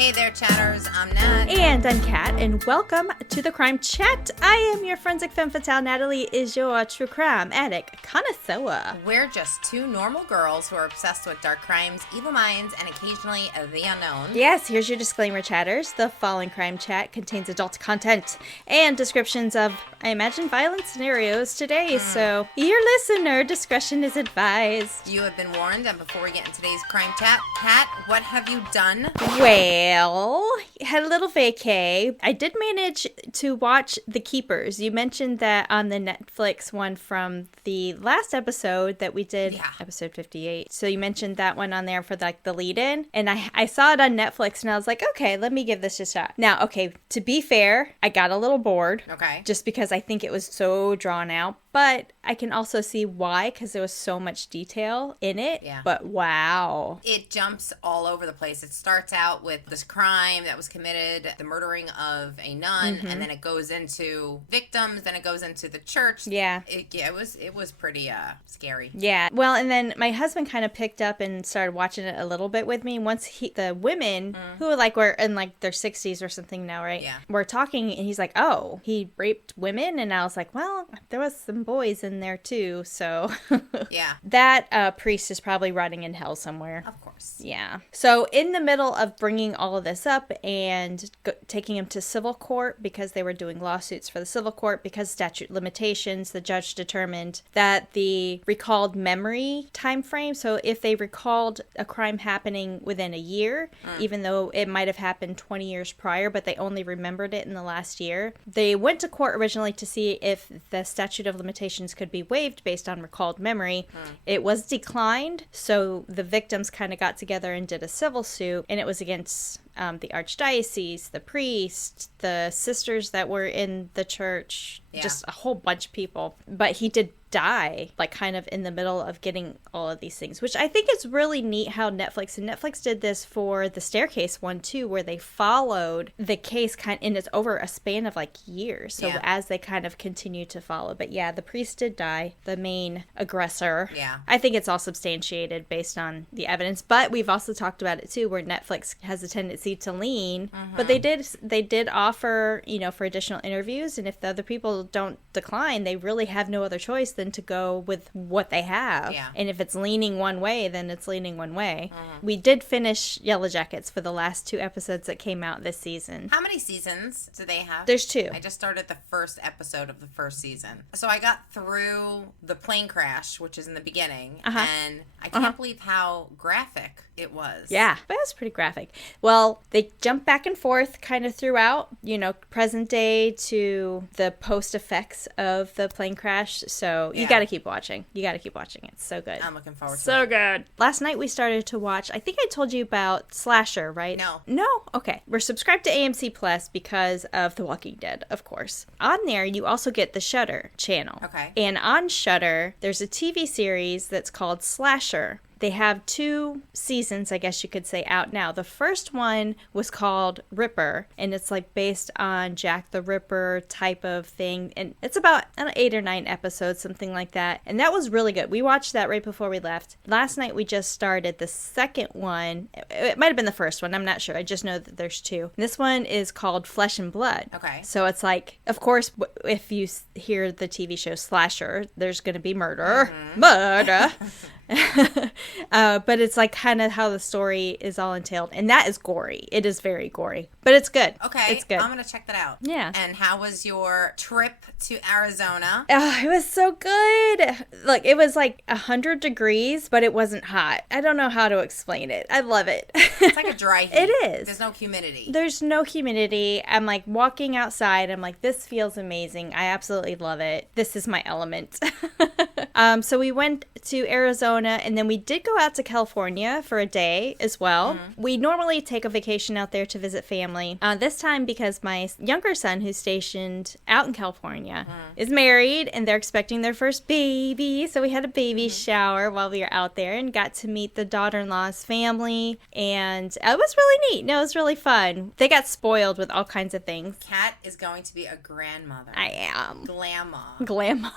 Hey there, chatters. I'm Nat. And I'm Kat, and welcome to the Crime Chat. I am your forensic femme fatale. Natalie is your true crime addict connoisseur. We're just two normal girls who are obsessed with dark crimes, evil minds, and occasionally the unknown. Yes, here's your disclaimer, chatters. The following Crime Chat contains adult content and descriptions of, I imagine, violent scenarios today, so your listener discretion is advised. You have been warned, and before we get into today's Crime Chat, Kat, what have you done? Well, had a little vacay. I did manage to watch The Keepers. You mentioned that on the Netflix one from the last episode that we did, episode 58. So you mentioned that one on there for like the lead-in, and I saw it on Netflix, and I was like, okay, let me give this a shot. Now, okay, to be fair, I got a little bored. Okay. Just because I think it was so drawn out. But I can also see why, because there was so much detail in it. Yeah. But wow. It jumps all over the place. It starts out with this crime that was committed, the murdering of a nun, and then it goes into victims, then it goes into the church. Yeah. It was pretty scary. Yeah. Well, and then my husband kind of picked up and started watching it a little bit with me. Once the women, who were in like their 60s or something now, right? Yeah. Were talking, and he's like, oh, he raped women? And I was like, well, there was some boys in there too, so Yeah. That priest is probably rotting in hell somewhere. Of course. Yeah. So in the middle of bringing all of this up and taking him to civil court because they were doing lawsuits for the civil court because statute limitations, the judge determined that the recalled memory time frame, so if they recalled a crime happening within a year, even though it might have happened 20 years prior, but they only remembered it in the last year, they went to court originally to see if the statute of limitations could be waived based on recalled memory. It was declined, so the victims kind of got together and did a civil suit, and it was against the archdiocese, the priest, the sisters that were in the church, just a whole bunch of people. But he did die, like kind of in the middle of getting all of these things, which I think is really neat how Netflix did this for the Staircase one too, where they followed the case and it's over a span of like years. So as they kind of continue to follow. But yeah, the priest did die, the main aggressor. Yeah. I think it's all substantiated based on the evidence, but we've also talked about it too, where Netflix has a tendency to lean, but they did offer, for additional interviews, and if the other people don't decline, they really have no other choice than to go with what they have. Yeah. And if it's leaning one way, then it's leaning one way. We did finish Yellow Jackets for the last 2 episodes that came out this season. How many seasons do they have? There's 2. I just started the first episode of the first season. So I got through the plane crash, which is in the beginning, and I can't believe how graphic it was. Yeah, but it was pretty graphic. Well, they jump back and forth kind of throughout, present day to the post effects of the plane crash. So you got to keep watching. You got to keep watching. It's so good. I'm looking forward to it. So good. Last night we started to watch, I think I told you about Slasher, right? No. No? Okay. We're subscribed to AMC Plus because of The Walking Dead, of course. On there, you also get the Shudder channel. Okay. And on Shudder, there's a TV series that's called Slasher. They have 2 seasons, I guess you could say, out now. The first one was called Ripper, and it's like based on Jack the Ripper type of thing. And it's about 8 or 9 episodes, something like that. And that was really good. We watched that right before we left. Last night we just started the second one. It might have been the first one. I'm not sure. I just know that there's 2. This one is called Flesh and Blood. Okay. So it's like, of course, if you hear the TV show Slasher, there's going to be murder. Murder. But it's like kind of how the story is all entailed, and that is gory. It is very gory, but it's good. Okay, it's good. I'm gonna check that out. Yeah. And how was your trip to Arizona? It was so good. Like, it was like 100 degrees, but it wasn't hot. I don't know how to explain it. I love it. It's like a dry heat. It is. There's no humidity. There's no humidity. I'm like walking outside. I'm like, this feels amazing. I absolutely love it. This is my element. So we went to Arizona, and then we did go out to California for a day as well. We normally take a vacation out there to visit family. This time, because my younger son, who's stationed out in California, is married, and they're expecting their first baby. So we had a baby shower while we were out there and got to meet the daughter-in-law's family. And it was really neat. No, it was really fun. They got spoiled with all kinds of things. Kat is going to be a grandmother. I am. Grandma. Grandma.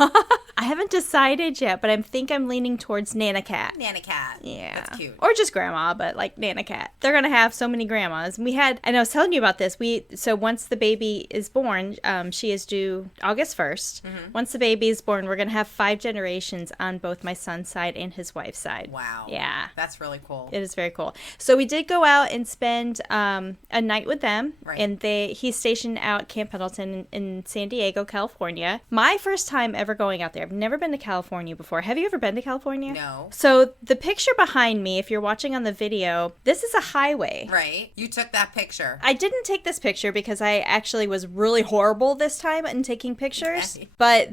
I haven't decided age yet, but I think I'm leaning towards Nat and Kat. Nat and Kat. Yeah. That's cute. Or just grandma, but like Nat and Kat. They're going to have so many grandmas. And I was telling you about this. So once the baby is born, she is due August 1st. Mm-hmm. Once the baby is born, we're going to have 5 generations on both my son's side and his wife's side. Wow. Yeah. That's really cool. It is very cool. So we did go out and spend a night with them. Right. And he's stationed out at Camp Pendleton in San Diego, California. My first time ever going out there. I've never been to California before. Have you ever been to California? No. So the picture behind me, if you're watching on the video, this is a highway. Right. You took that picture. I didn't take this picture because I actually was really horrible this time in taking pictures. Okay. But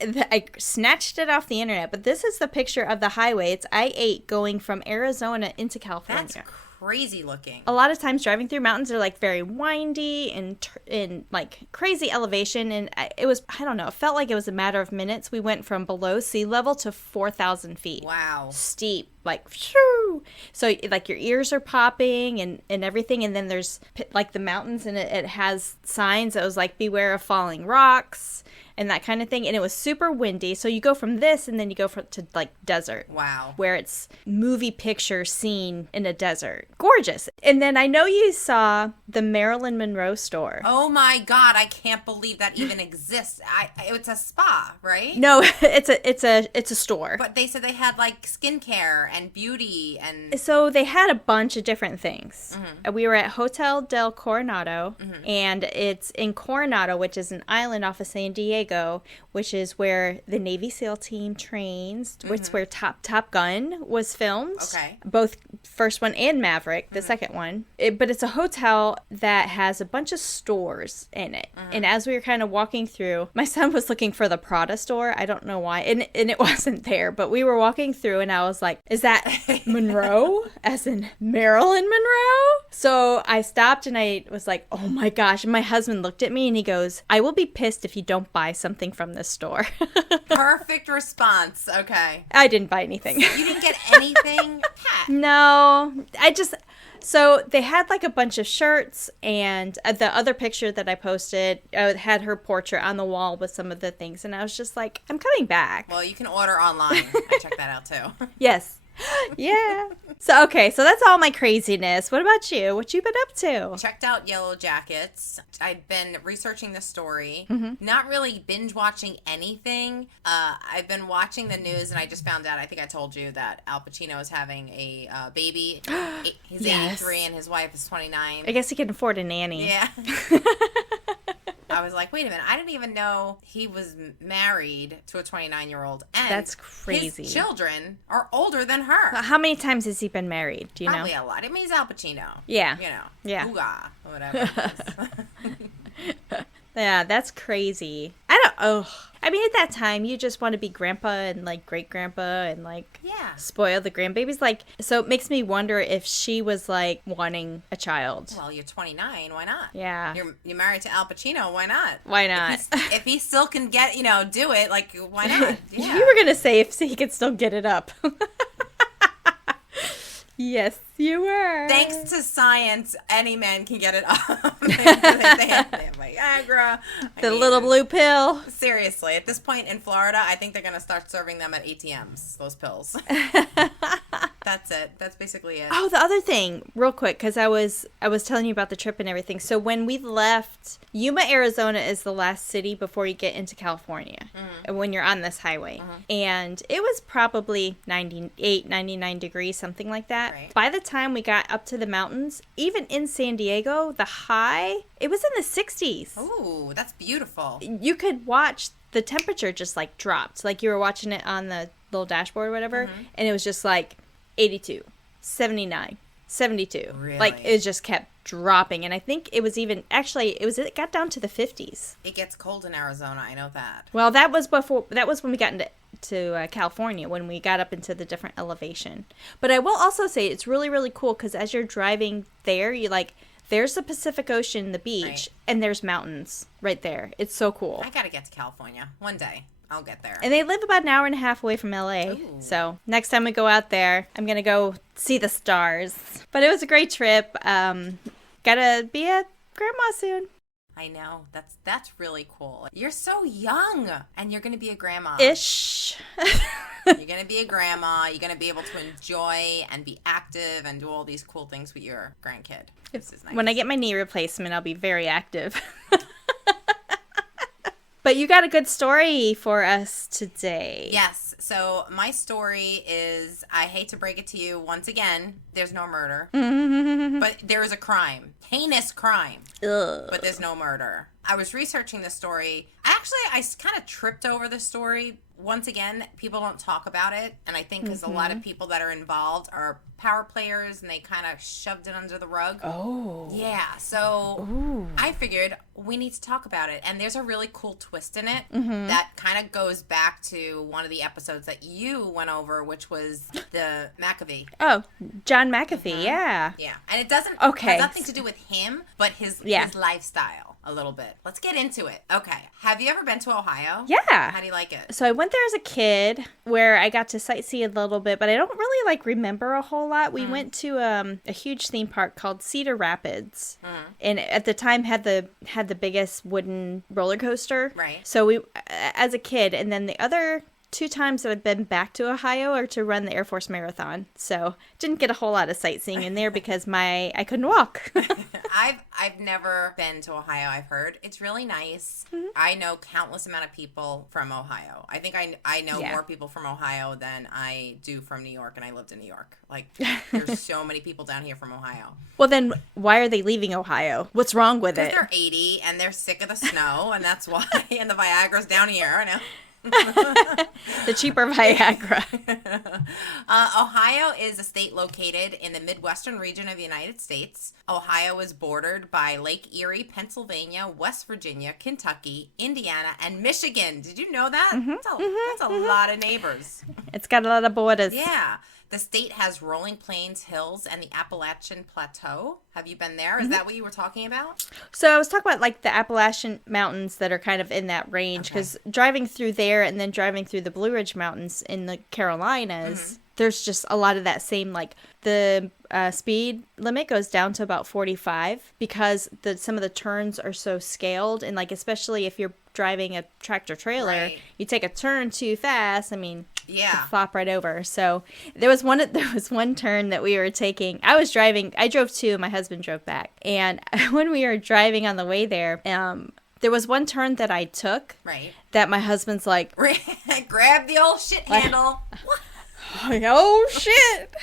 I snatched it off the internet. But this is the picture of the highway. It's I-8 going from Arizona into California. That's crazy looking. A lot of times driving through mountains are like very windy and like crazy elevation. And it was, I don't know, it felt like it was a matter of minutes. We went from below sea level to 4,000 feet. Wow. Steep, like, shoo. So like your ears are popping and everything. And then there's like the mountains and it has signs that was like, beware of falling rocks and that kind of thing. And it was super windy. So you go from this and then you go to like desert. Wow. Where it's movie picture scene in a desert. Gorgeous. And then I know you saw the Marilyn Monroe store. Oh my God, I can't believe that even exists. It's a spa, right? No, it's a store. But they said they had like skincare and beauty and... So they had a bunch of different things. Mm-hmm. We were at Hotel del Coronado, and it's in Coronado, which is an island off of San Diego, which is where the Navy SEAL team trains. It's where Top Gun was filmed. Okay. Both first one and Maverick, the second one. But it's a hotel that has a bunch of stores in it. And as we were kind of walking through, my son was looking for the Prada store. I don't know why. And it wasn't there. But we were walking through and I was like, is that Monroe? As in Marilyn Monroe? So I stopped and I was like, oh my gosh. And my husband looked at me and he goes, I will be pissed if you don't buy something from this store. Perfect response. Okay. I didn't buy anything. You didn't get anything? Pat. No, so they had like a bunch of shirts and the other picture that I posted had her portrait on the wall with some of the things. And I was just like, I'm coming back. Well, you can order online. I checked that out too. Yes. Yeah. So that's all my craziness. What about you? What you been up to? Checked out Yellow Jackets. I've been researching the story. Mm-hmm. Not really binge watching anything. I've been watching the news and I just found out, I think I told you, that Al Pacino is having a baby. He's Yes. 83 and his wife is 29. I guess he can afford a nanny. Yeah. I was like, wait a minute. I didn't even know he was married to a 29-year-old. And That's crazy. His children are older than her. How many times has he been married? Do you know? Probably a lot. I mean, he's Al Pacino. Yeah. You know. Yeah. Ooga, whatever it is. Yeah, that's crazy. I mean, at that time, you just want to be grandpa and, like, great-grandpa and, like, Yeah. spoil the grandbabies. Like, so it makes me wonder if she was, like, wanting a child. Well, you're 29. Why not? Yeah. You're married to Al Pacino. Why not? Why not? If he still can get, do it, like, why not? Yeah. You were going to say if he could still get it up. Yes, you were. Thanks to science, any man can get it up. they have Viagra. The little blue pill. Seriously, at this point in Florida, I think they're going to start serving them at ATMs, those pills. That's it. That's basically it. Oh, the other thing, real quick, because I was telling you about the trip and everything. So when we left, Yuma, Arizona is the last city before you get into California, when you're on this highway. And it was probably 98, 99 degrees, something like that. Right. By the time we got up to the mountains, even in San Diego, the high, it was in the 60s. Ooh, that's beautiful. You could watch the temperature just like dropped. Like you were watching it on the little dashboard or whatever, and it was just like 82, 79, 72. Really? Like it just kept dropping. And I think it was even, actually, it got down to the 50s. It gets cold in Arizona, I know that. Well, that was when we got into California, when we got up into the different elevation. But I will also say it's really, really cool because as you're driving there, you like, there's the Pacific Ocean, the beach, Right. and there's mountains right there. It's so cool. I gotta get to California. One day. I'll get there. And they live about an hour and a half away from LA. Ooh. So next time we go out there, I'm going to go see the stars. But it was a great trip. Gotta be a grandma soon. I know. That's really cool. You're so young, and you're going to be a grandma. Ish. You're going to be a grandma. You're going to be able to enjoy and be active and do all these cool things with your grandkid. This is nice. When I get my knee replacement, I'll be very active. But you got a good story for us today. Yes. So my story is, I hate to break it to you once again, there's no murder. But there is a crime. Heinous crime. Ugh. But there's no murder. I was researching this story. I kind of tripped over the story. Once again, people don't talk about it. And I think because a lot of people that are involved are power players and they kind of shoved it under the rug. Oh. Yeah. So I figured we need to talk about it. And there's a really cool twist in it that kind of goes back to one of the episodes that you went over, which was the McAfee. Oh, John McAfee. Yeah. Yeah. And it doesn't have nothing to do with him, but his lifestyle. A little bit. Let's get into it. Okay. Have you ever been to Ohio? Yeah. How do you like it? So I went there as a kid where I got to sightsee a little bit, but I don't really remember a whole lot. We went to a huge theme park called Cedar Rapids. And at the time had the biggest wooden roller coaster. Right. So we as a kid, and then the other 2 times that I've been back to Ohio are to run the Air Force Marathon. So didn't get a whole lot of sightseeing in there because I couldn't walk. I've never been to Ohio. I've heard it's really nice. I know countless amount of people from Ohio. I think I know more people from Ohio than I do from New York, and I lived in New York. Like, there's so many people down here from Ohio. Well, then why are they leaving Ohio? What's wrong with it? Because they're 80 and they're sick of the snow, and that's why. And the Viagra's down here. I know. The cheaper Viagra. Ohio is a state located in the Midwestern region of the United States. Ohio is bordered by Lake Erie, Pennsylvania, West Virginia, Kentucky, Indiana, and Michigan. Did you know that? That's a lot of neighbors. It's got a lot of borders. Yeah. The state has rolling plains, hills, and the Appalachian Plateau. Have you been there? Is that what you were talking about? So I was talking about the Appalachian Mountains that are kind of in that range, because driving through there and then driving through the Blue Ridge Mountains in the Carolinas, there's just a lot of that same, the speed limit goes down to about 45 because some of the turns are so scaled, and especially if you're driving a tractor trailer, you take a turn too fast, flop right over. So there was one turn that we were taking. I drove 2, my husband drove back. And when we were driving on the way there, there was one turn that I took that my husband's like, grab the old shit handle. Oh shit.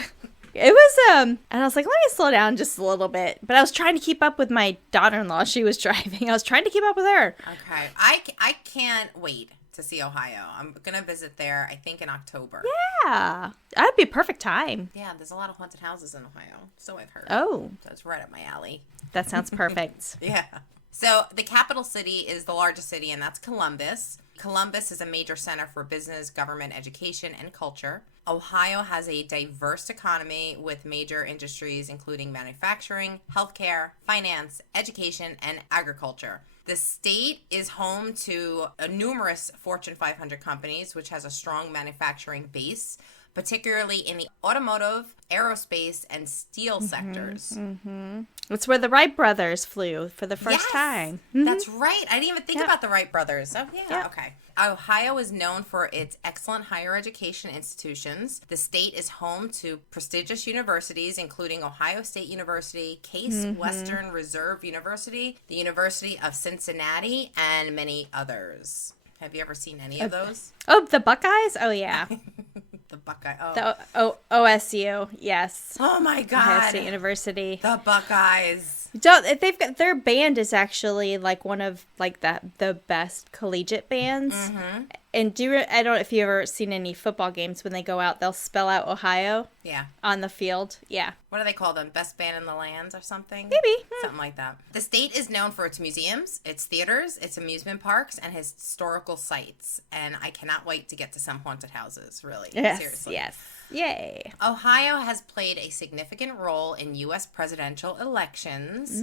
It was, and I was like, let me slow down just a little bit. But I was trying to keep up with my daughter-in-law. She was driving. I was trying to keep up with her. Okay. I can't wait to see Ohio. I'm going to visit there, I think, in October. Yeah. That'd be a perfect time. Yeah, there's a lot of haunted houses in Ohio. So I've heard. Oh. So it's right up my alley. That sounds perfect. Yeah. So the capital city is the largest city, and that's Columbus. Columbus is a major center for business, government, education, and culture. Ohio has a diverse economy with major industries including manufacturing, healthcare, finance, education, and agriculture. The state is home to numerous Fortune 500 companies, which has a strong manufacturing base, particularly in the automotive, aerospace, and steel sectors. It's where the Wright brothers flew for the first time. That's right. I didn't even think about the Wright brothers. Oh, yeah. Okay. Ohio is known for its excellent higher education institutions. The state is home to prestigious universities, including Ohio State University, Case Western Reserve University, the University of Cincinnati, and many others. Have you ever seen any of those? Oh, the Buckeyes? Oh, yeah. The Buckeye. Oh. The OSU, yes. Oh, my God. Ohio State University. The Buckeyes. They've got their band is actually one of the best collegiate bands. And I don't know if you've ever seen any football games when they go out, they'll spell out Ohio. Yeah. On the field. Yeah. What do they call them? Best band in the land or something? Maybe. Something like that. The state is known for its museums, its theaters, its amusement parks, and historical sites. And I cannot wait to get to some haunted houses, really. Yes. Seriously. Yes. Yay. Ohio has played a significant role in U.S. presidential elections.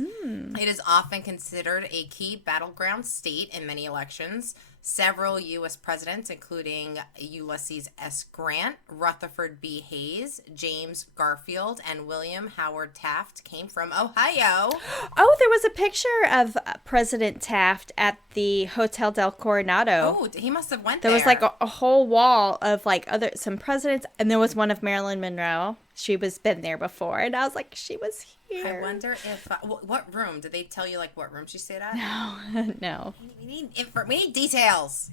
It is often considered a key battleground state in many elections. Several U.S. presidents, including Ulysses S. Grant, Rutherford B. Hayes, James Garfield, and William Howard Taft, came from Ohio. Oh, there was a picture of President Taft at the Hotel del Coronado. Oh, he must have went there. There was like a whole wall of like some presidents, and there was one of Marilyn Monroe. She was been there before, and I was like, she was here. I wonder if what room did they tell you? Like what room she stayed at? No. We need details.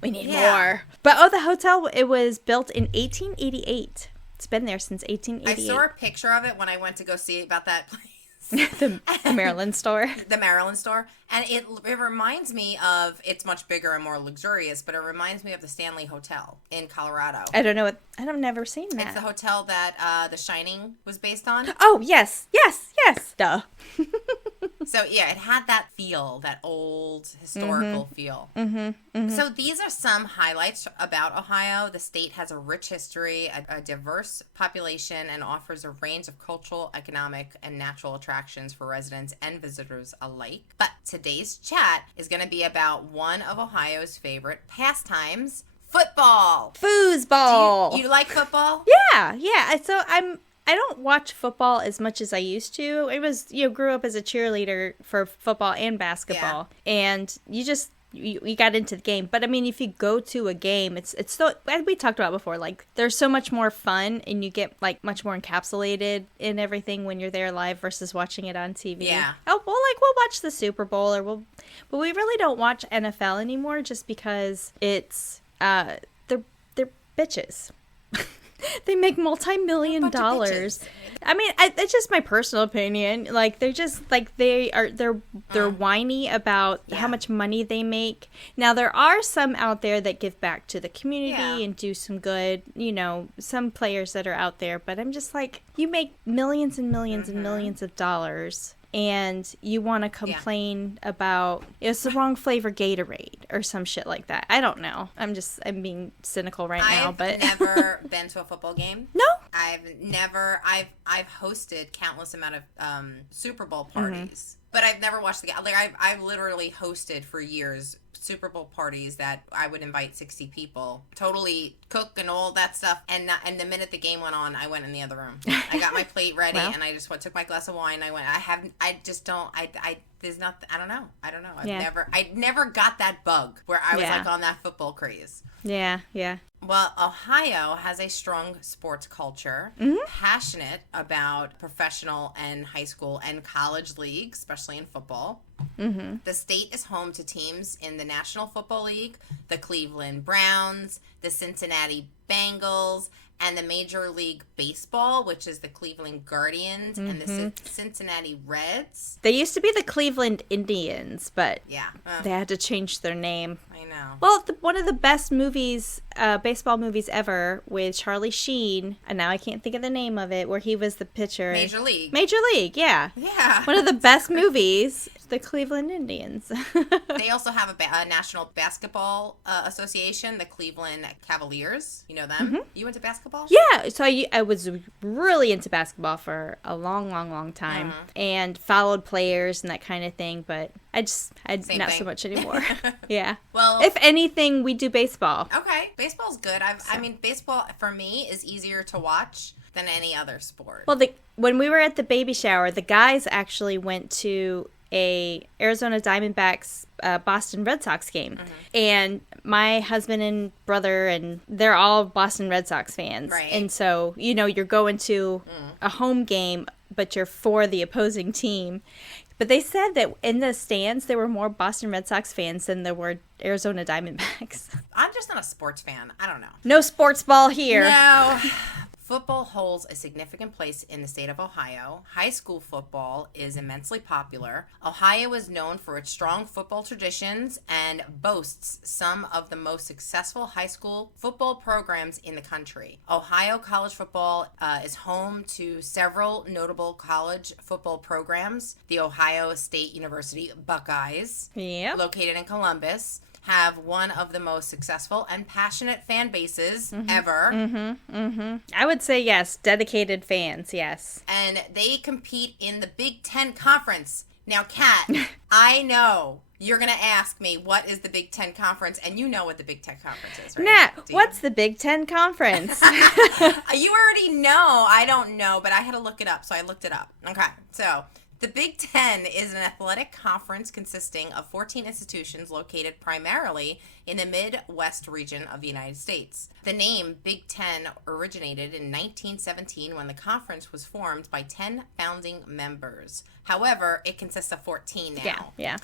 We need more. But the hotel, it was built in 1888. It's been there since 1888. I saw a picture of it when I went to go see about that place. the Maryland store. The Maryland store. And it reminds me of, it's much bigger and more luxurious, but it reminds me of the Stanley Hotel in Colorado. I don't know. I've never seen that. It's the hotel that The Shining was based on. Oh, yes. Duh. So, yeah, it had that feel, that old historical feel. So these are some highlights about Ohio. The state has a rich history, a diverse population, and offers a range of cultural, economic, and natural attractions for residents and visitors alike. But today's chat is going to be about one of Ohio's favorite pastimes, football. Foosball. Do you like football? Yeah. So I don't watch football as much as I used to. It was, grew up as a cheerleader for football and basketball. Yeah. And you got into the game. But I mean, if you go to a game, it's so, as we talked about before, like there's so much more fun and you get like much more encapsulated in everything when you're there live versus watching it on TV. Yeah. Oh, well, like we'll watch the Super Bowl but we really don't watch NFL anymore just because it's, they're bitches. They make multi-million dollars. I mean, it's just my personal opinion. Like they're just like they're whiny about how much money they make. Now there are some out there that give back to the community and do some good. Some players that are out there, but I'm just like, you make millions and millions and millions of dollars. And you want to complain about it's the wrong flavor Gatorade or some shit like that. I don't know. I'm being cynical now, but I've never been to a football game. No, I've hosted countless amount of Super Bowl parties, but I've never watched the game. Like I've literally hosted for years Super Bowl parties that I would invite 60 people, totally cook and all that stuff. And the minute the game went on, I went in the other room. I got my plate ready and I just took my glass of wine. I don't know. I never got that bug where I was like on that football craze. Yeah. Well, Ohio has a strong sports culture, passionate about professional and high school and college leagues, especially in football. Mm-hmm. The state is home to teams in the National Football League, the Cleveland Browns, the Cincinnati Bengals, and the Major League Baseball, which is the Cleveland Guardians and the Cincinnati Reds. They used to be the Cleveland Indians, but they had to change their name. I know. Well, one of the best movies, baseball movies ever, with Charlie Sheen, and now I can't think of the name of it, where he was the pitcher. Major League, yeah. Yeah. One of the best movies, the Cleveland Indians. They also have a National Basketball Association, the Cleveland Cavaliers. You know them? Mm-hmm. You went to basketball? Yeah, so I was really into basketball for a long time and followed players and that kind of thing, but not so much anymore. Yeah. Well, if anything, we do baseball. Okay, baseball's good. I mean, baseball for me is easier to watch than any other sport. Well, when we were at the baby shower, the guys actually went to a Arizona Diamondbacks Boston Red Sox game. And my husband and brother, and they're all Boston Red Sox fans. Right. And so, you're going to a home game, but you're for the opposing team. But they said that in the stands, there were more Boston Red Sox fans than there were Arizona Diamondbacks. I'm just not a sports fan. I don't know. No sports ball here. No. Football holds a significant place in the state of Ohio. High school football is immensely popular. Ohio is known for its strong football traditions and boasts some of the most successful high school football programs in the country. Ohio college football is home to several notable college football programs. The Ohio State University Buckeyes, located in Columbus, have one of the most successful and passionate fan bases ever. I would say yes, dedicated fans, yes. And they compete in the Big Ten Conference. Now, Kat, I know You're going to ask me, what is the Big Ten Conference? And you know what the Big Ten Conference is, right? Nat, what's the Big Ten Conference? You already know. I don't know, but I had to look it up, so I looked it up. Okay, so the Big Ten is an athletic conference consisting of 14 institutions located primarily in the Midwest region of the United States. The name Big Ten originated in 1917 when the conference was formed by 10 founding members. However, it consists of 14 now. Yeah.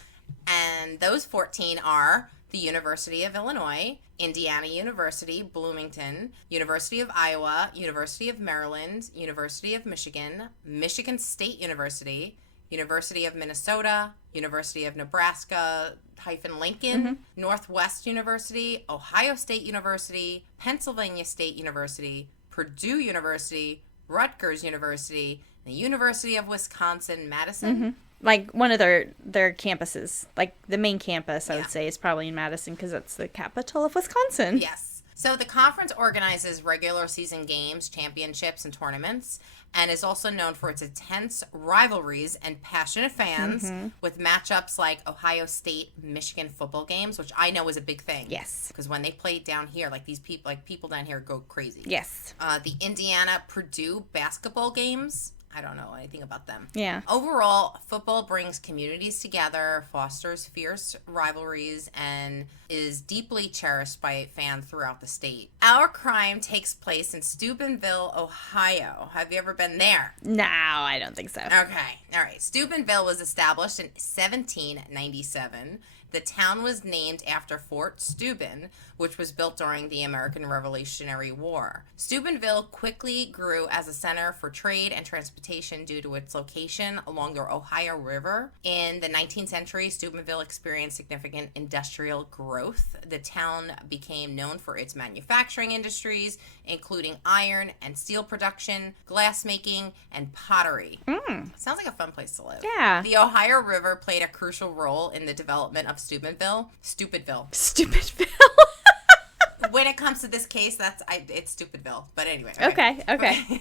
And those 14 are the University of Illinois, Indiana University, Bloomington, University of Iowa, University of Maryland, University of Michigan, Michigan State University, University of Minnesota, University of Nebraska Lincoln, Northwest University, Ohio State University, Pennsylvania State University, Purdue University, Rutgers University, the University of Wisconsin, Madison. Like one of their campuses, like the main campus, I would say, is probably in Madison because it's the capital of Wisconsin. Yes. So the conference organizes regular season games, championships, and tournaments, and is also known for its intense rivalries and passionate fans with matchups like Ohio State, Michigan football games, which I know is a big thing. Yes. Because when they play down here, like these people, people down here go crazy. Yes. The Indiana Purdue basketball games. I don't know anything about them. Yeah. Overall, football brings communities together, fosters fierce rivalries, and is deeply cherished by fans throughout the state. Our crime takes place in Steubenville, Ohio. Have you ever been there? No, I don't think so. Okay. All right. Steubenville was established in 1797. The town was named after Fort Steuben, which was built during the American Revolutionary War. Steubenville quickly grew as a center for trade and transportation due to its location along the Ohio River. In the 19th century, Steubenville experienced significant industrial growth. The town became known for its manufacturing industries, including iron and steel production, glass making, and pottery. Sounds like a fun place to live. Yeah. The Ohio River played a crucial role in the development of Steubenville. When it comes to this case, it's Stupidville. But anyway. Okay.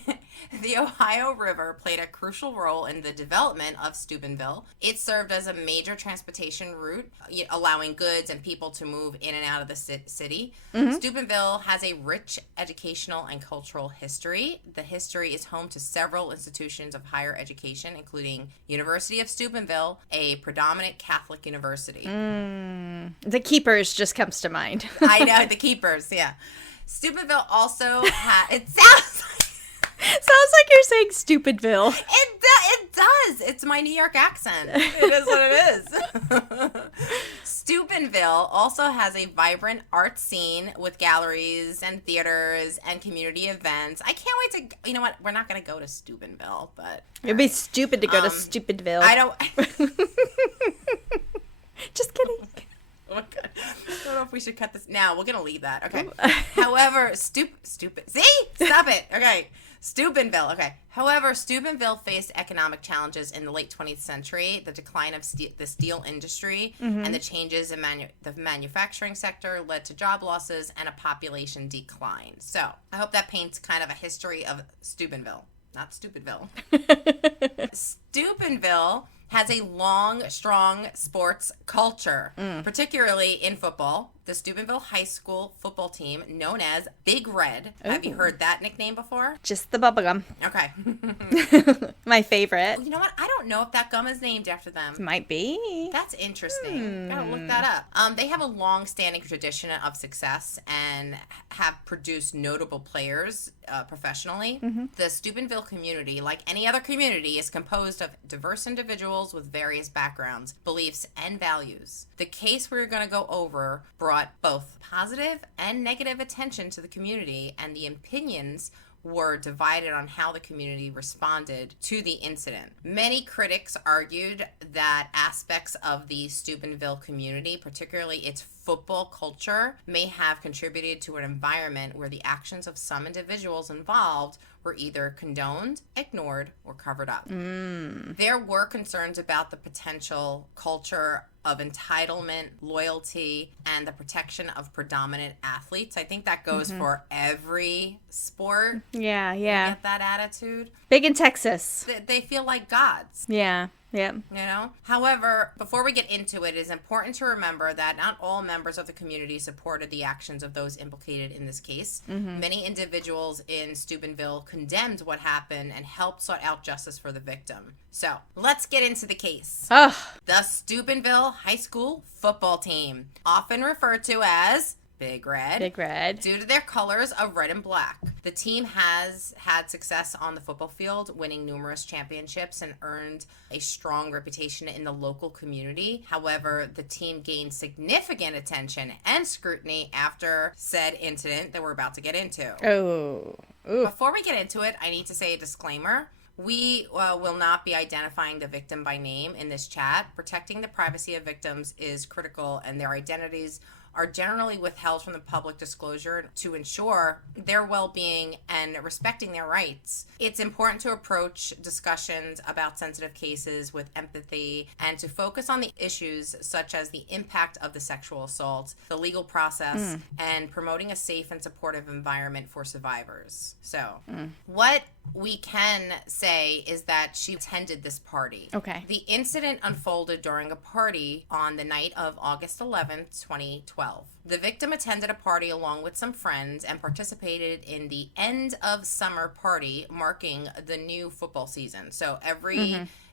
The Ohio River played a crucial role in the development of Steubenville. It served as a major transportation route, allowing goods and people to move in and out of the city. Steubenville has a rich educational and cultural history. The history is home to several institutions of higher education, including University of Steubenville, a predominant Catholic university. The Keepers just comes to mind. I know, the Keepers, yeah. Steubenville also it sounds like you're saying Stupidville. It does. It's my New York accent. It is what it is. Steubenville also has a vibrant art scene with galleries and theaters and community events. I can't wait to, you know what, we're not going to go to Steubenville, but. It'd be stupid to go to Stupidville. I don't. Just kidding. Oh my God. I don't know if we should cut this. Now, we're going to leave that. Okay. However, stupid. See? Stop it. Okay. Steubenville. Okay. However, Steubenville faced economic challenges in the late 20th century. The decline of the steel industry and the changes in the manufacturing sector led to job losses and a population decline. So, I hope that paints kind of a history of Steubenville. Not Stupidville. Steubenville has a long, strong sports culture, particularly in football. The Steubenville High School football team, known as Big Red. Ooh. Have you heard that nickname before? Just the bubblegum. Okay. My favorite. You know what? I don't know if that gum is named after them. Might be. That's interesting. Gotta look that up. They have a long-standing tradition of success and have produced notable players professionally. The Steubenville community, like any other community, is composed of diverse individuals with various backgrounds, beliefs, and values. The case we're going to go over brought both positive and negative attention to the community, and the opinions were divided on how the community responded to the incident. Many critics argued that aspects of the Steubenville community, particularly its football culture, may have contributed to an environment where the actions of some individuals involved were either condoned, ignored, or covered up. There were concerns about the potential culture of entitlement, loyalty, and the protection of predominant athletes. I think that goes for every sport. Yeah. Get that attitude. Big in Texas. They feel like gods. Yeah. Yeah. You know? However, before we get into it, it is important to remember that not all members of the community supported the actions of those implicated in this case. Many individuals in Steubenville condemned what happened and helped sort out justice for the victim. So, let's get into the case. The Steubenville High School football team, often referred to as Big Red. Big Red. Due to their colors of red and black. The team has had success on the football field, winning numerous championships and earned a strong reputation in the local community. However, the team gained significant attention and scrutiny after said incident that we're about to get into. Oh. Ooh. Before we get into it, I need to say a disclaimer. We will not be identifying the victim by name in this chat. Protecting the privacy of victims is critical, and their identities are generally withheld from the public disclosure to ensure their well-being and respecting their rights. It's important to approach discussions about sensitive cases with empathy and to focus on the issues such as the impact of the sexual assault, the legal process, and promoting a safe and supportive environment for survivors. So, what we can say is that she attended this party. Okay. The incident unfolded during a party on the night of August 11th, 2012. The victim attended a party along with some friends and participated in the end of summer party marking the new football season. So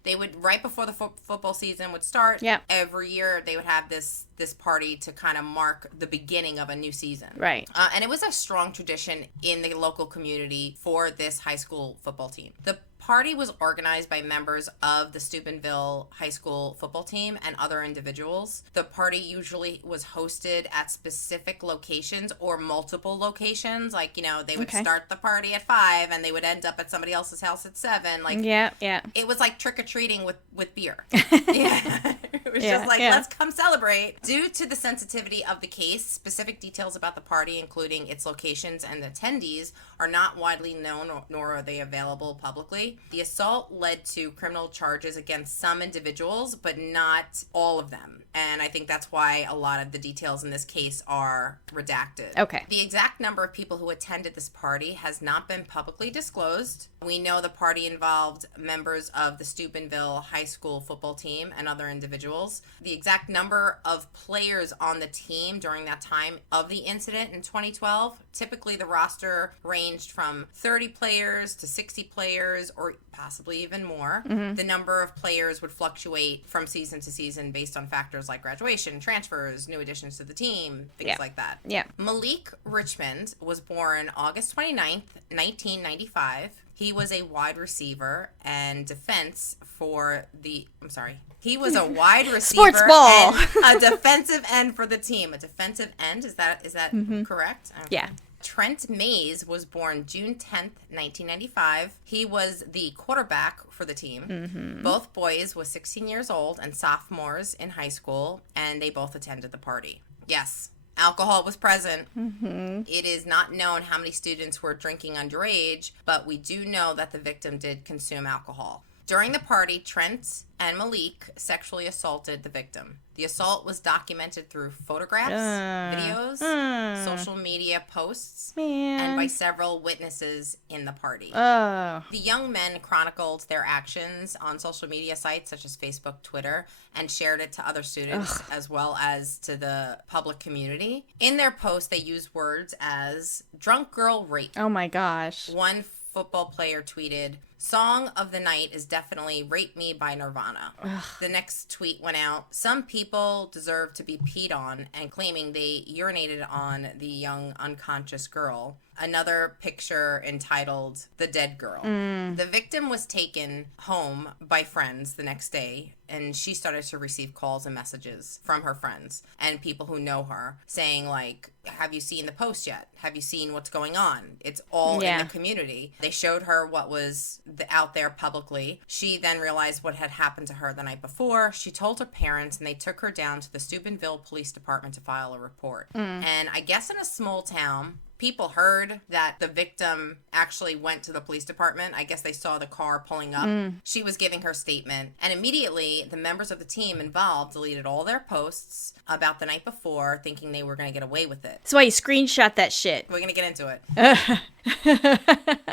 they would, right before the football season would start, every year they would have this party to kind of mark the beginning of a new season. Right. And it was a strong tradition in the local community for this high school football team. The party was organized by members of the Steubenville High School football team and other individuals. The party usually was hosted at specific locations or multiple locations. Like, you know, they would start the party at 5 and they would end up at somebody else's house at 7. Like, it was like trick-or-treating with beer. It was just like, let's come celebrate. Due to the sensitivity of the case, specific details about the party, including its locations and attendees, are not widely known, nor are they available publicly. The assault led to criminal charges against some individuals, but not all of them. And I think that's why a lot of the details in this case are redacted. Okay. The exact number of people who attended this party has not been publicly disclosed. We know the party involved members of the Steubenville High School football team and other individuals. The exact number of players on the team during that time of the incident in 2012, typically the roster ranged from 30 players to 60 players or possibly even more. The number of players would fluctuate from season to season based on factors like graduation, transfers, new additions to the team, things like that. Yeah. Malik Richmond was born August 29th, 1995. He was a wide receiver and defense for the... I'm sorry. He was a wide receiver Sports ball. and a defensive end for the team. A defensive end? Is that correct? Okay. Yeah. Trent Mays was born June 10th, 1995. He was the quarterback for the team. Both boys were 16 years old and sophomores in high school, and they both attended the party. Yes, alcohol was present. It is not known how many students were drinking underage, but we do know that the victim did consume alcohol. During the party, Trent and Malik sexually assaulted the victim. The assault was documented through photographs, videos, social media posts, and by several witnesses in the party. The young men chronicled their actions on social media sites such as Facebook, Twitter, and shared it to other students as well as to the public community. In their posts, they used words as drunk girl rape. Oh my gosh. One football player tweeted, "Song of the night is definitely Rape Me by Nirvana." The next tweet went out, "Some people deserve to be peed on," and claiming they urinated on the young unconscious girl. Another picture entitled "The Dead Girl." The victim was taken home by friends the next day, and she started to receive calls and messages from her friends and people who know her saying like, "Have you seen the post yet? Have you seen what's going on?" It's all in the community. They showed her what was out there publicly. She then realized what had happened to her the night before. She told her parents, and they took her down to the Steubenville Police Department to file a report. And I guess in a small town, people heard that the victim actually went to the police department. I guess they saw the car pulling up. She was giving her statement. And immediately, the members of the team involved deleted all their posts about the night before, thinking they were going to get away with it. That's why you screenshot that shit. We're going to get into it.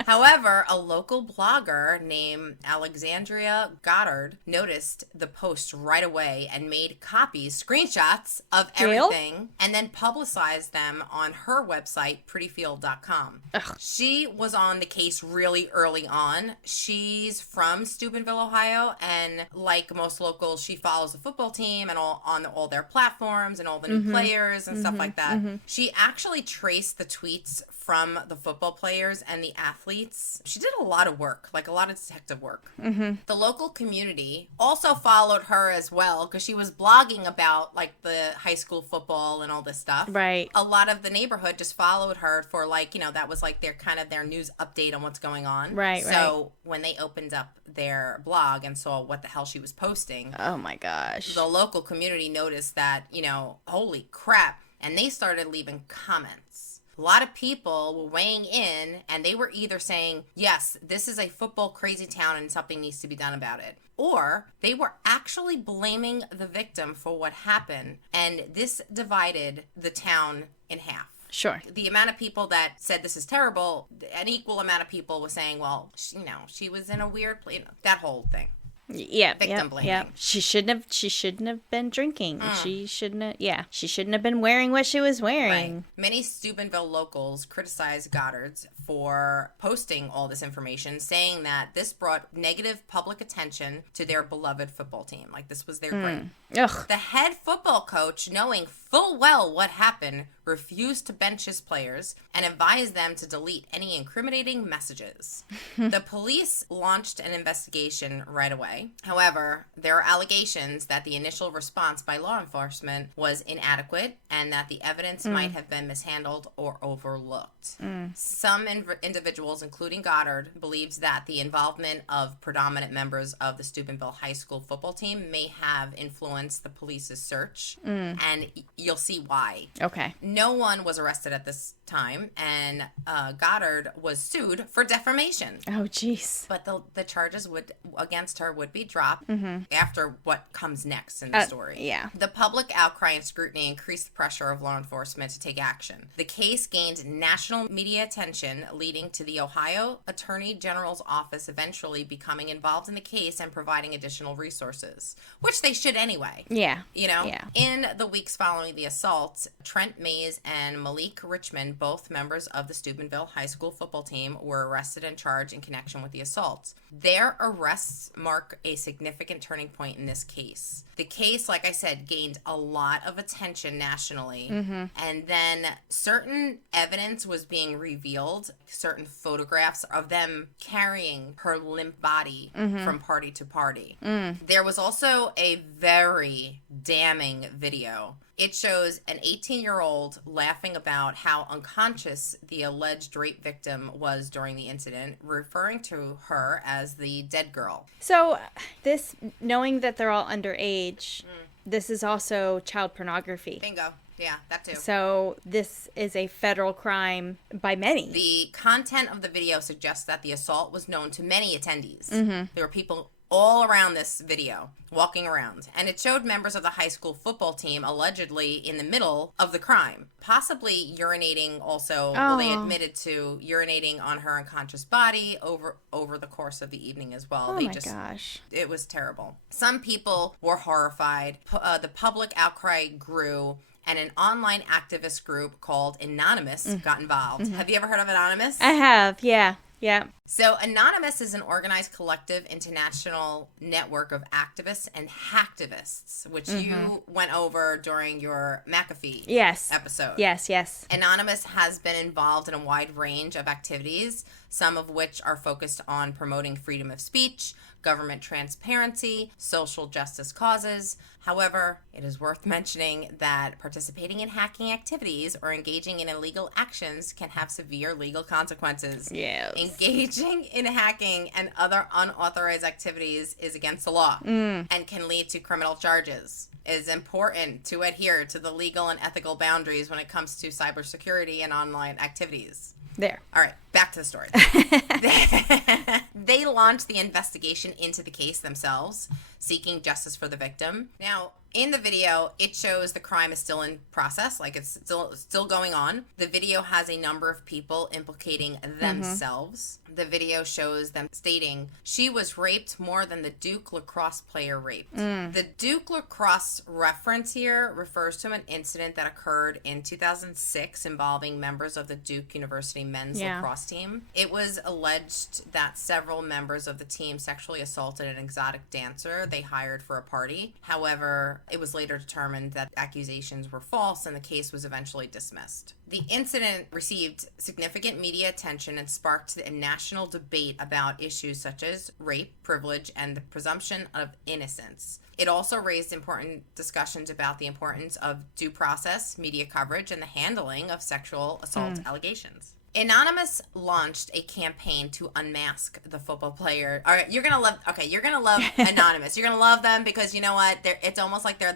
However, a local blogger named Alexandria Goddard noticed the post right away and made copies, screenshots of everything, and then publicized them on her website, prettyfield.com. Ugh. She was on the case really early on. She's from Steubenville, Ohio, and like most locals, she follows the football team and on all their platforms and all the new players and stuff like that. She actually traced the tweets from the football players and the athletes. She did a lot of work, like a lot of detective work. The local community also followed her as well because she was blogging about like the high school football and all this stuff. Right. A lot of the neighborhood just followed her for like, that was like their kind of their news update on what's going on. Right, So when they opened up their blog and saw what the hell she was posting, oh my gosh. the local community noticed that, holy crap. And they started leaving comments. A lot of people were weighing in, and they were either saying, yes, this is a football crazy town and something needs to be done about it. Or they were actually blaming the victim for what happened, and this divided the town in half. Sure. The amount of people that said this is terrible, an equal amount of people was saying, well, she was in a weird place, that whole thing. Yeah, victim blaming. Yeah. She shouldn't have been drinking. She shouldn't have been wearing what she was wearing. Right. Many Steubenville locals criticized Goddard's for posting all this information, saying that this brought negative public attention to their beloved football team. Like this was their great. Ugh. The head football coach, knowing full well what happened, refused to bench his players and advised them to delete any incriminating messages. The police launched an investigation right away. However, there are allegations that the initial response by law enforcement was inadequate and that the evidence might have been mishandled or overlooked. Some individuals, including Goddard, believes that the involvement of predominant members of the Steubenville High School football team may have influenced the police's search, and you'll see why. Okay. No one was arrested at this time, and Goddard was sued for defamation. Oh, jeez. But the charges against her would be dropped after what comes next in the story. Yeah. The public outcry and scrutiny increased the pressure of law enforcement to take action. The case gained national media attention, leading to the Ohio Attorney General's office eventually becoming involved in the case and providing additional resources, which they should anyway. Yeah. Yeah. In the weeks following the assault, Trent Mays and Malik Richmond, both members of the Steubenville High School football team, were arrested and charged in connection with the assault. Their arrests mark a significant turning point in this case. The case, like I said, gained a lot of attention nationally, and then certain evidence was being revealed, certain photographs of them carrying her limp body from party to party. There was also a very damning video. It shows an 18-year-old laughing about how unconscious the alleged rape victim was during the incident, referring to her as the dead girl. So this, knowing that they're all underage, this is also child pornography. Bingo. Yeah, that too. So this is a federal crime by many. The content of the video suggests that the assault was known to many attendees. There were people all around this video, walking around. And it showed members of the high school football team allegedly in the middle of the crime, possibly urinating also. Well, they admitted to urinating on her unconscious body over the course of the evening as well. Oh, gosh. It was terrible. Some people were horrified. The public outcry grew, and an online activist group called Anonymous got involved. Have you ever heard of Anonymous? I have, yeah. Yeah. So Anonymous is an organized collective international network of activists and hacktivists, which you went over during your McAfee episode. Yes. Anonymous has been involved in a wide range of activities, some of which are focused on promoting freedom of speech, government transparency, social justice causes. However, it is worth mentioning that participating in hacking activities or engaging in illegal actions can have severe legal consequences. Yes. Engaging in hacking and other unauthorized activities is against the law and can lead to criminal charges. It is important to adhere to the legal and ethical boundaries when it comes to cybersecurity and online activities. There. All right, back to the story. They they launched the investigation into the case themselves, seeking justice for the victim. Now, in the video, it shows the crime is still in process, like it's still going on. The video has a number of people implicating themselves. The video shows them stating, "She was raped more than the Duke lacrosse player raped." The Duke lacrosse reference here refers to an incident that occurred in 2006 involving members of the Duke University men's lacrosse team. It was alleged that several members of the team sexually assaulted an exotic dancer they hired for a party. However, it was later determined that accusations were false and the case was eventually dismissed. The incident received significant media attention and sparked a national debate about issues such as rape, privilege, and the presumption of innocence. It also raised important discussions about the importance of due process, media coverage, and the handling of sexual assault allegations. Anonymous launched a campaign to unmask the football player. All right, you're gonna love Anonymous. You're gonna love them because you know what? It's almost like they're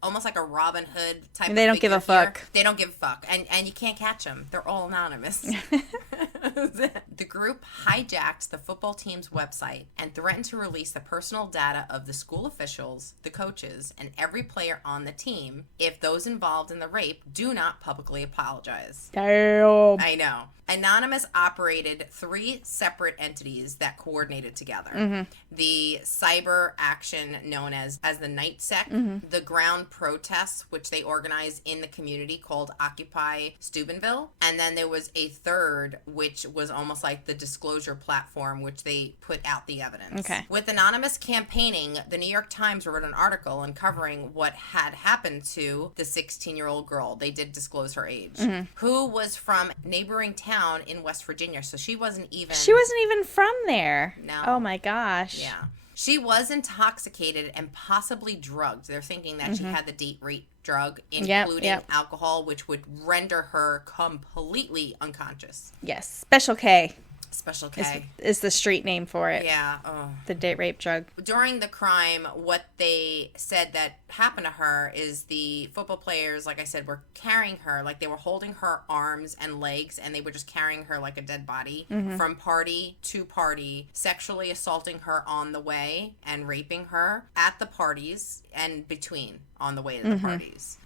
almost like a Robin Hood type. And they don't give a fuck. They don't give a fuck, and you can't catch them. They're all anonymous. The group hijacked the football team's website and threatened to release the personal data of the school officials, the coaches, and every player on the team if those involved in the rape do not publicly apologize. Damn. I know. Anonymous operated 3 separate entities that coordinated together. The cyber action known as the NightSec, the ground protests, which they organized in the community called Occupy Steubenville, and then there was a third, which was almost like the disclosure platform, which they put out the evidence. Okay. With Anonymous campaigning, the New York Times wrote an article uncovering what had happened to the 16-year-old girl. They did disclose her age, who was from neighboring town in West Virginia, so she wasn't even from there. No. Oh my gosh. Yeah. She was intoxicated and possibly drugged. They're thinking that she had the date rape drug, including alcohol, which would render her completely unconscious. Yes. Special K. Special K. Is the street name for it. Yeah. Oh. The date rape drug. During the crime, what they said that happened to her is the football players, like I said, were carrying her, like they were holding her arms and legs, and they were just carrying her like a dead body from party to party, sexually assaulting her on the way and raping her at the parties and between on the way to the parties.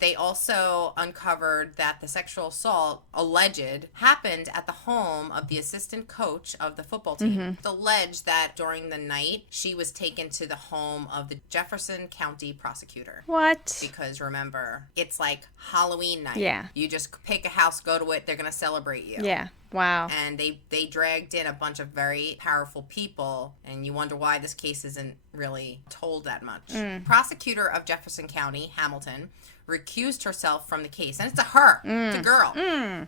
They also uncovered that the sexual assault alleged happened at the home of the assistant coach of the football team. It's alleged that during the night she was taken to the home of the Jefferson County prosecutor. What? Because remember, it's like Halloween night. Yeah. You just pick a house, go to it, they're going to celebrate you. Yeah. Wow. And they dragged in a bunch of very powerful people, and you wonder why this case isn't really told that much. Prosecutor of Jefferson County, Hamilton, recused herself from the case. And it's a her, it's a girl.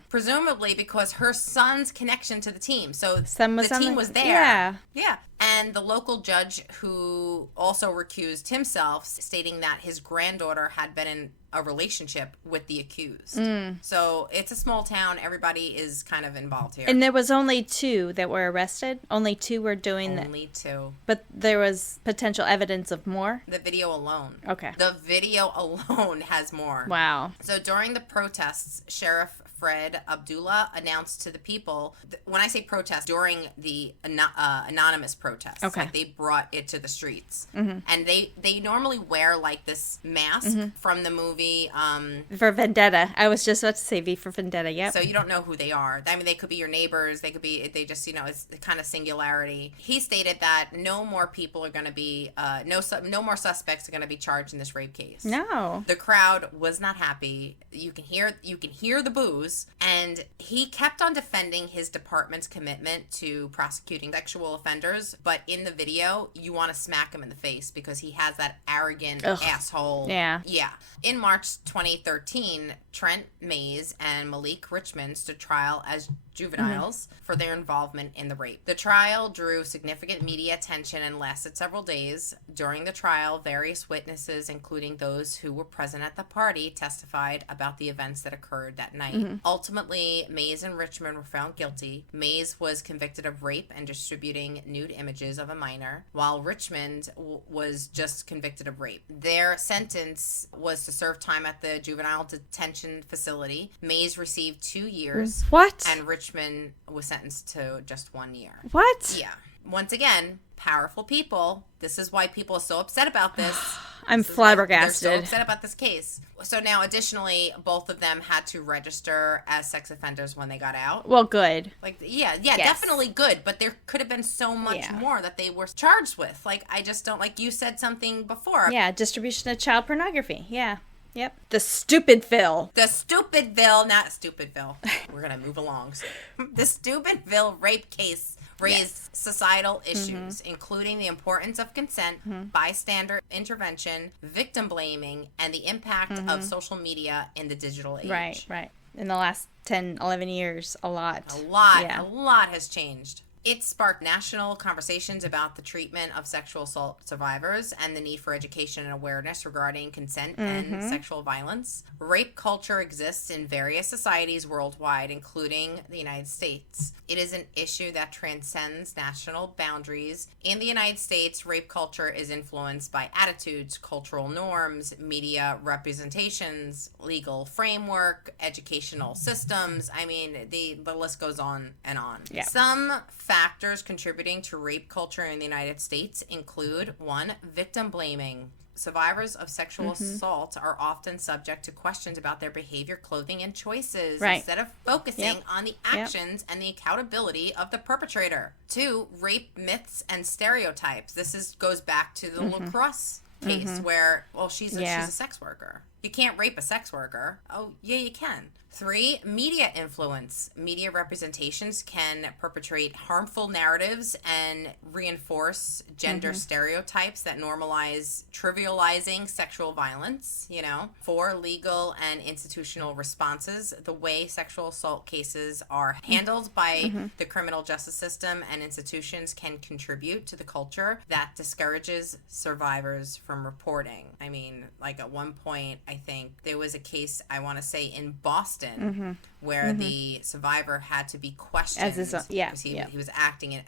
Presumably because her son's connection to the team. So the team was there. Yeah. Yeah. And the local judge who also recused himself, stating that his granddaughter had been in a relationship with the accused. So it's a small town. Everybody is kind of involved here. And there was only 2 that were arrested? Only 2 were doing that? Only 2. But there was potential evidence of more? The video alone. Okay. The video alone has more. Wow. So during the protests, Sheriff Fred Abdullah announced to the people, when I say protest, during the anonymous protests, like they brought it to the streets. And they normally wear like this mask from the movie For Vendetta. I was just about to say V for Vendetta, yep. So you don't know who they are. I mean, they could be your neighbors. They could be, they just, it's the kind of singularity. He stated that no more people are going to be, no more suspects are going to be charged in this rape case. No. The crowd was not happy. You can hear the boos. And he kept on defending his department's commitment to prosecuting sexual offenders. But in the video, you want to smack him in the face because he has that arrogant asshole. Yeah. Yeah. In March 2013, Trent Mays and Malik Richmond stood trial as juveniles for their involvement in the rape. The trial drew significant media attention and lasted several days. During the trial, various witnesses, including those who were present at the party, testified about the events that occurred that night. Ultimately, Mays and Richmond were found guilty. Mays was convicted of rape and distributing nude images of a minor, while Richmond was just convicted of rape. Their sentence was to serve time at the juvenile detention facility. Mays received 2 years. What? And Richmond was sentenced to just 1 year. What? Yeah. once again, powerful people. This is why people are so upset about this. I'm flabbergasted. They're so upset about this case. So now, additionally, both of them had to register as sex offenders when they got out. Well, good. Like, yes. Definitely good. But there could have been so much more that they were charged with. Like, I just don't, like you said something before. Yeah, distribution of child pornography. Yeah. Yep. The Stupidville. The Stupidville, not Stupidville. We're going to move along. The Steubenville Rape Case raised societal issues, including the importance of consent, bystander intervention, victim blaming, and the impact of social media in the digital age. Right. In the last 10, 11 years, a lot. A lot has changed. It sparked national conversations about the treatment of sexual assault survivors and the need for education and awareness regarding consent and sexual violence. Rape culture exists in various societies worldwide, including the United States. It is an issue that transcends national boundaries. In the United States, rape culture is influenced by attitudes, cultural norms, media representations, legal framework, educational systems. I mean, the list goes on and on. Yeah. Some factors contributing to rape culture in the United States include 1, victim blaming. Survivors of sexual assault are often subject to questions about their behavior, clothing, and choices instead of focusing on the actions and the accountability of the perpetrator. 2, rape myths and stereotypes. This goes back to the lacrosse case where, well, she's a sex worker. You can't rape a sex worker. Oh, yeah, you can. 3, media influence. Media representations can perpetrate harmful narratives and reinforce gender stereotypes that normalize trivializing sexual violence, 4, legal and institutional responses. The way sexual assault cases are handled by the criminal justice system and institutions can contribute to the culture that discourages survivors from reporting. I mean, like at one point, I think there was a case, I want to say in Boston, where the survivor had to be questioned because he was acting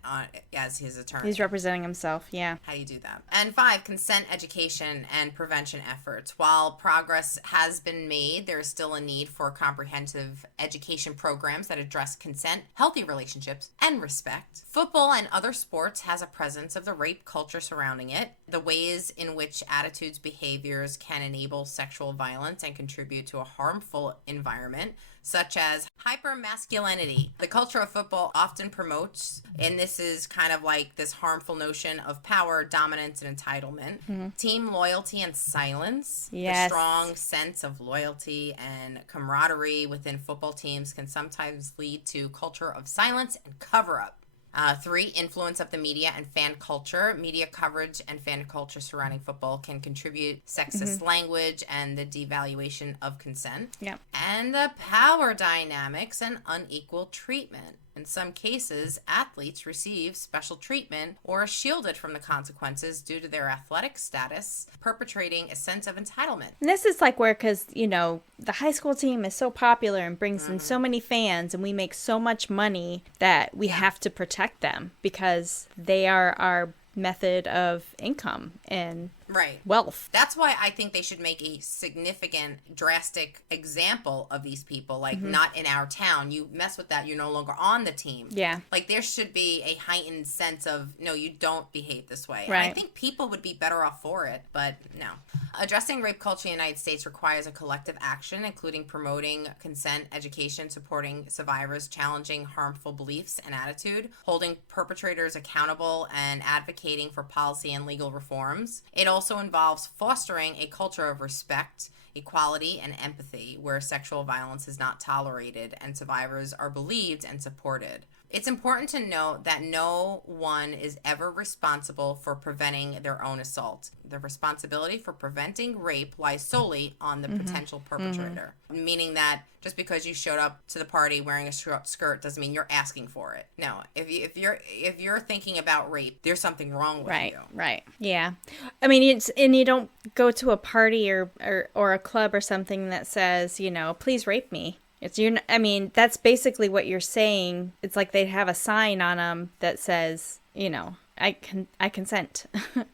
as his attorney. He's representing himself, yeah. How do you do that? And 5, consent education and prevention efforts. While progress has been made, there is still a need for comprehensive education programs that address consent, healthy relationships, and respect. Football and other sports has a presence of the rape culture surrounding it. The ways in which attitudes, behaviors can enable sexual violence and contribute to a harmful environment, such as hypermasculinity. The culture of football often promotes, and this is kind of like this harmful notion of power, dominance, and entitlement. Team loyalty and silence. Yes. The strong sense of loyalty and camaraderie within football teams can sometimes lead to culture of silence and cover-up. 3, influence of the media and fan culture. Media coverage and fan culture surrounding football can contribute sexist language and the devaluation of consent. Yeah. And the power dynamics and unequal treatment. In some cases, athletes receive special treatment or are shielded from the consequences due to their athletic status, perpetrating a sense of entitlement. And this is like where, because, the high school team is so popular and brings in so many fans, and we make so much money that we have to protect them because they are our method of income and wealth. That's why I think they should make a significant, drastic example of these people. Like, not in our town. You mess with that, you're no longer on the team. Yeah. Like, there should be a heightened sense of, no, you don't behave this way. Right. And I think people would be better off for it, but no. Addressing rape culture in the United States requires a collective action, including promoting consent, education, supporting survivors, challenging harmful beliefs and attitude, holding perpetrators accountable, and advocating for policy and legal reforms. It also involves fostering a culture of respect, equality, and empathy, where sexual violence is not tolerated and survivors are believed and supported. It's important to note that no one is ever responsible for preventing their own assault. The responsibility for preventing rape lies solely on the potential perpetrator, meaning that just because you showed up to the party wearing a short skirt doesn't mean you're asking for it. No, if you're thinking about rape, there's something wrong with you. Right. Yeah. I mean, you don't go to a party or a club or something that says, please rape me. That's basically what you're saying. It's like they'd have a sign on them that says, I consent.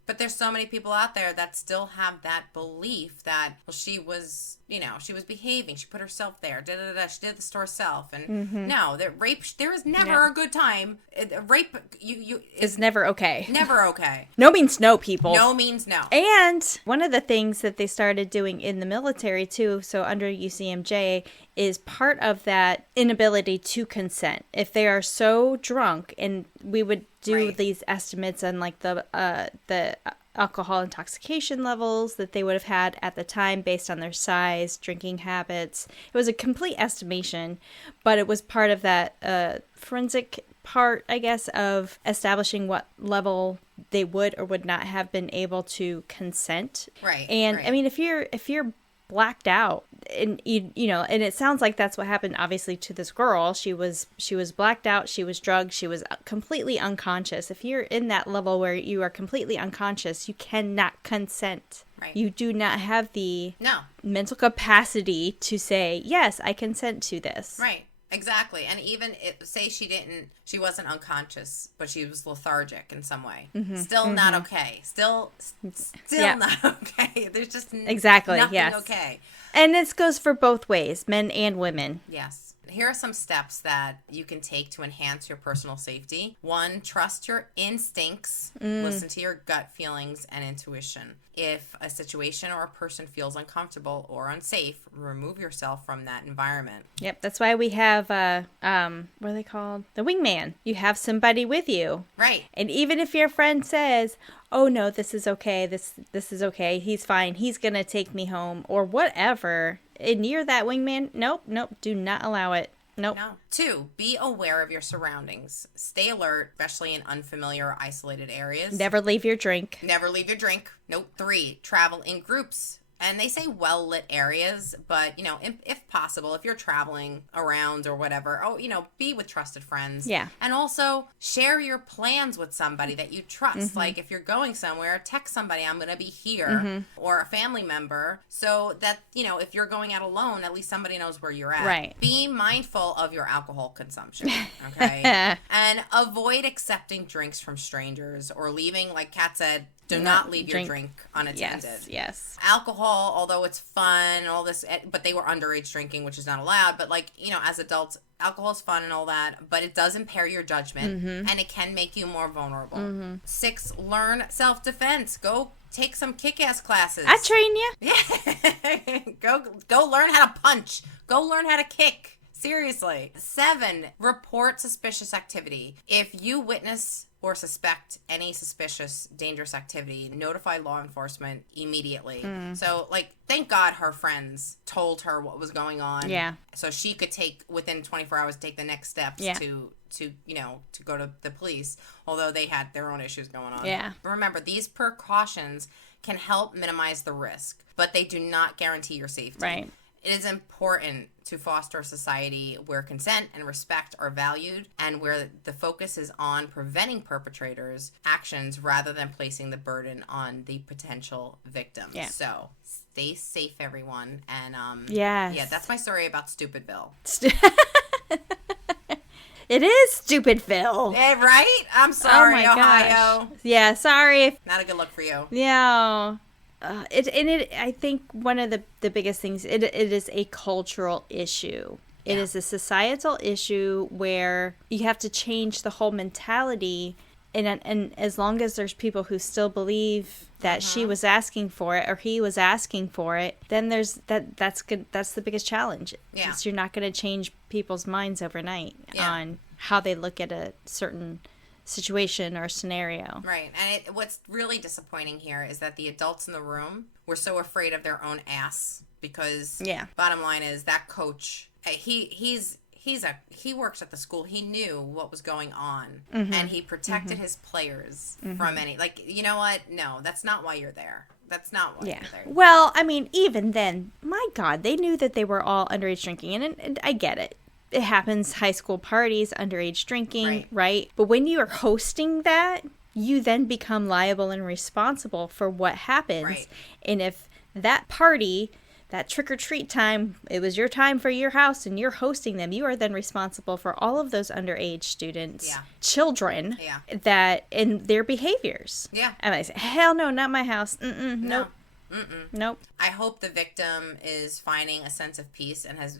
But there's so many people out there that still have that belief that, well, she was, she was behaving. She put herself there. She did the store herself. And no, there is never a good time. Rape, is never okay. Never okay. No means no, people. No means no. And one of the things that they started doing in the military, too, so under UCMJ, is part of that inability to consent. If they are so drunk, and we would do these estimates on, like, the alcohol intoxication levels that they would have had at the time based on their size, drinking habits. It was a complete estimation, but it was part of that forensic part, I guess, of establishing what level they would or would not have been able to consent. Right. And I mean, if you're blacked out, and and it sounds like that's what happened obviously to this girl. She was blacked out, she was drugged, she was completely unconscious. If you're in that level where you are completely unconscious, you cannot consent. Right. You do not have the mental capacity to say, yes, I consent to this. Right. Exactly. And even say she wasn't unconscious, but she was lethargic in some way. Still not okay. Still not okay. There's just nothing okay. And this goes for both ways, men and women. Yes. Here are some steps that you can take to enhance your personal safety. 1, trust your instincts. Listen to your gut feelings and intuition. If a situation or a person feels uncomfortable or unsafe, remove yourself from that environment. Yep, that's why we have, what are they called? The wingman. You have somebody with you. Right. And even if your friend says, oh no, this is okay, this is okay, he's fine, he's going to take me home, or whatever, and you're that wingman, nope, do not allow it. Nope. No. 2, be aware of your surroundings. Stay alert, especially in unfamiliar or isolated areas. Never leave your drink. Nope. 3, travel in groups. And they say well-lit areas, but, if possible, if you're traveling around or whatever, be with trusted friends. Yeah. And also share your plans with somebody that you trust. Like, if you're going somewhere, text somebody, I'm going to be here, or a family member, so that, if you're going out alone, at least somebody knows where you're at. Right. Be mindful of your alcohol consumption, okay? And avoid accepting drinks from strangers or leaving, like Kat said, do not leave your drink unattended. Yes. Alcohol, although it's fun, all this, but they were underage drinking, which is not allowed. But as adults, alcohol is fun and all that, but it does impair your judgment, and it can make you more vulnerable. 6, learn self-defense. Go take some kick-ass classes. I train you. Yeah. Go learn how to punch. Go learn how to kick. Seriously. 7, report suspicious activity. If you witness or suspect any suspicious, dangerous activity, notify law enforcement immediately. So, thank God her friends told her what was going on. Yeah. So she could within 24 hours, take the next steps to go to the police, although they had their own issues going on. Yeah. But remember, these precautions can help minimize the risk, but they do not guarantee your safety. Right. It is important to foster a society where consent and respect are valued and where the focus is on preventing perpetrators' actions rather than placing the burden on the potential victims. Yeah. So stay safe, everyone. And yeah, that's my story about Steubenville. It is Stupidville. Yeah, right? I'm sorry, oh my Ohio. Gosh. Yeah, sorry. Not a good look for you. Yeah. I think one of the biggest things, it is a cultural issue. It is a societal issue where you have to change the whole mentality. And as long as there's people who still believe that she was asking for it or he was asking for it, then that's good. That's the biggest challenge. Yeah. You're not going to change people's minds overnight on how they look at a certain situation or scenario. Right. And what's really disappointing here is that the adults in the room were so afraid of their own ass because bottom line is that coach, he works at the school. He knew what was going on and he protected his players from any, you know what? No, that's not why you're there. That's not why you're there. Well, I mean, even then, my God, they knew that they were all underage drinking and I get it. It happens, high school parties, underage drinking, right? But when you are hosting that, you then become liable and responsible for what happens. Right. And if that party, that trick-or-treat time, it was your time for your house and you're hosting them, you are then responsible for all of those underage students, children, that in their behaviors. Yeah. And I say, hell no, not my house. Nope. Nope. I hope the victim is finding a sense of peace and has.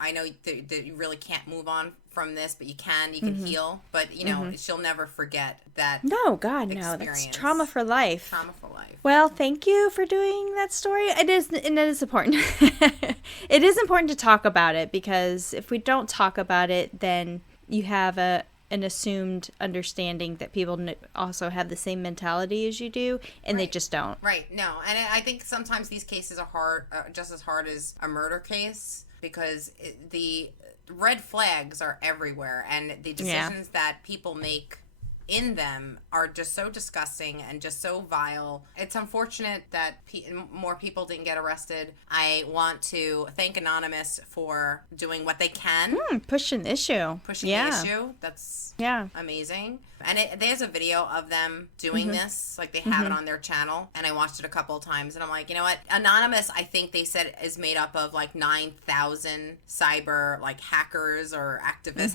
I know that you really can't move on from this, but you can heal. But, you know, she'll never forget that. No, God, no. That's trauma for life. Trauma for life. Well, thank you for doing that story. It is important. It is important to talk about it, because if we don't talk about it, then you have an assumed understanding that people also have the same mentality as you do, and they just don't. Right. No. And I think sometimes these cases are hard, just as hard as a murder case, because the red flags are everywhere, and the decisions that people make in them are just so disgusting and just so vile. It's unfortunate that more people didn't get arrested. I want to thank Anonymous for doing what they can. Pushing the issue. That's amazing. And there's a video of them doing this. Like, they have it on their channel. And I watched it a couple of times. And I'm like, you know what? Anonymous, I think they said, is made up of like 9,000 cyber, like, hackers or activists.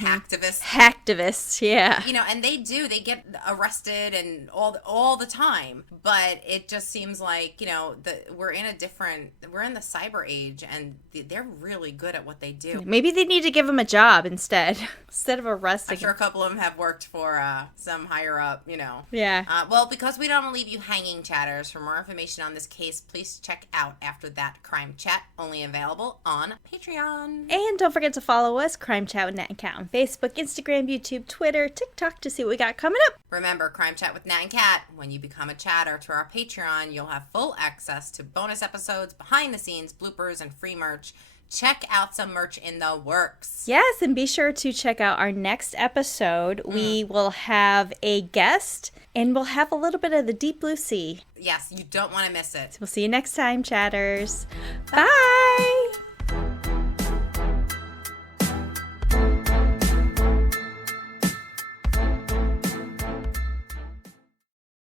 Hacktivists, yeah. You know, and they get arrested and all the time. But it just seems like, you know, we're in the cyber age, and they're really good at what they do. Maybe they need to give them a job instead of arresting. I'm sure a couple of them have worked for some higher up, you know. Yeah. Well, because we don't want to leave you hanging, chatters, for more information on this case, please check out After That Crime Chat, only available on Patreon. And don't forget to follow us, Crime Chat with Nat and Kat, on Facebook, Instagram, YouTube, Twitter, TikTok, to see what we got coming up. Remember, Crime Chat with Nat and Kat, when you become a chatter to our Patreon, you'll have full access to bonus episodes, behind the scenes, bloopers, and free merch. Check out some merch in the works. Yes, and be sure to check out our next episode. We will have a guest, and we'll have a little bit of the deep blue sea. Yes, you don't want to miss it. So we'll see you next time, chatters. Bye.